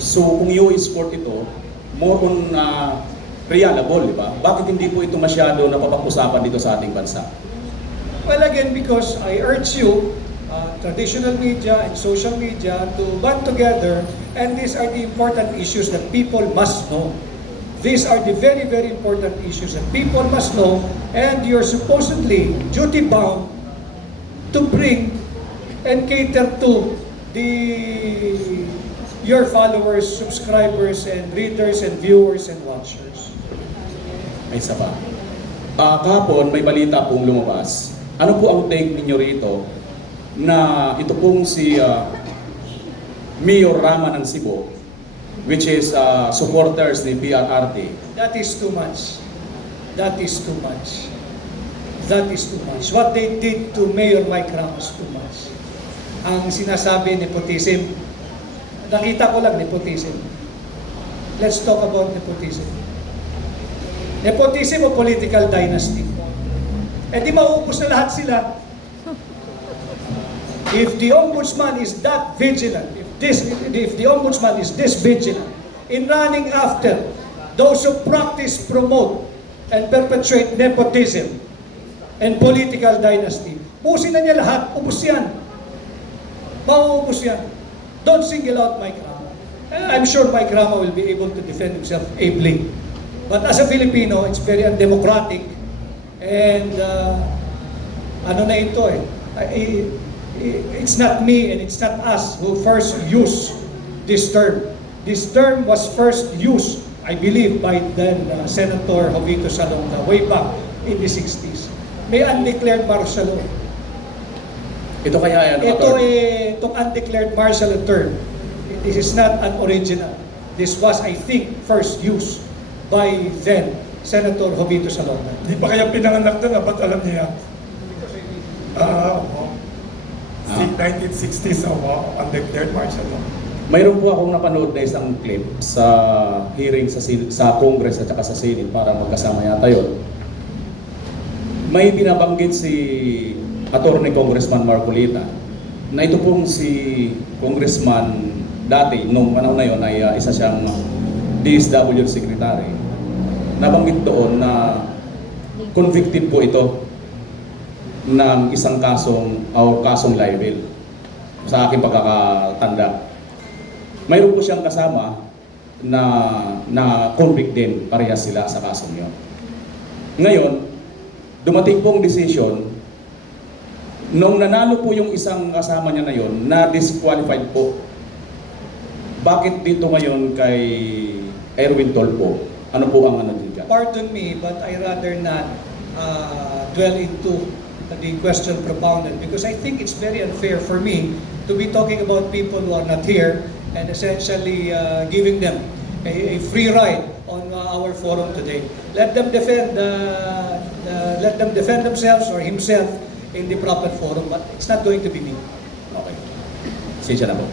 So kung UAE sport ito, more on reliable, di ba? Bakit hindi po ito masyado napapag-usapan dito sa ating bansa? Well, again, because I urge you, traditional media and social media, to band together, and these are the important issues that people must know. These are the very, very important issues that people must know, and you're supposedly duty-bound to bring and cater to your followers, subscribers, and readers, and viewers, and watchers. May isa pa. Kahapon, may balita pong lumabas. Ano po ang take ninyo rito na ito pong si Mayor Rama ng Cebu, which is supporters ni PRRT? That is too much. That is too much. That is too much. What they did to Mayor Mike Ramos is too much. Ang sinasabi, nepotism. Nakita ko lang, nepotism. Let's talk about nepotism. Nepotism o political dynasty. Eh di mauubos na lahat sila. If the ombudsman is that vigilant, if the ombudsman is this vigilant in running after those who practice, promote, and perpetuate nepotism and political dynasty, busin na niya lahat, ubos yan. Mauubos yan. Don't single out Mike Rama. I'm sure Mike Rama will be able to defend himself ably. But as a Filipino, it's very undemocratic. And ano na ito it's not me and it's not us who first used this term. This term was first used, I believe, by then Senator Jovito Salonga way back in the 60s. May undeclared martial law. Ito kaya yan, Itong undeclared martial law term, this is not an original. This was, I think, first used by then Senator Jovito Salonga. Hindi pa kaya pinanganak doon, ba't alam niya? 1960s, undeclared martial law. Mayroon po akong napanood na isang clip sa hearing sa Congress at saka sa Senate, para magkasama yata yun. May binabanggit si Attorney Congressman Marcolita na ito pong si Congressman dati, noong panahon na yun, ay isa siyang DSWD Secretary. Nabanggit doon na convicted po ito ng isang kasong libel sa aking pagkakatanda. Mayroon po siyang kasama na convict din, parehas sila sa kasong yun. Ngayon, dumating pong decision, nung nanalo po yung isang kasama niya na yun, na-disqualified po. Bakit dito ngayon kay Erwin Tolpo? Ano po ang ano dito? Pardon me, but I rather not dwell into the question propounded, because I think it's very unfair for me to be talking about people who are not here and essentially giving them a free ride on our forum today. Let them defend themselves or himself in the proper forum, but it's not going to be me. Okay. Siya na po.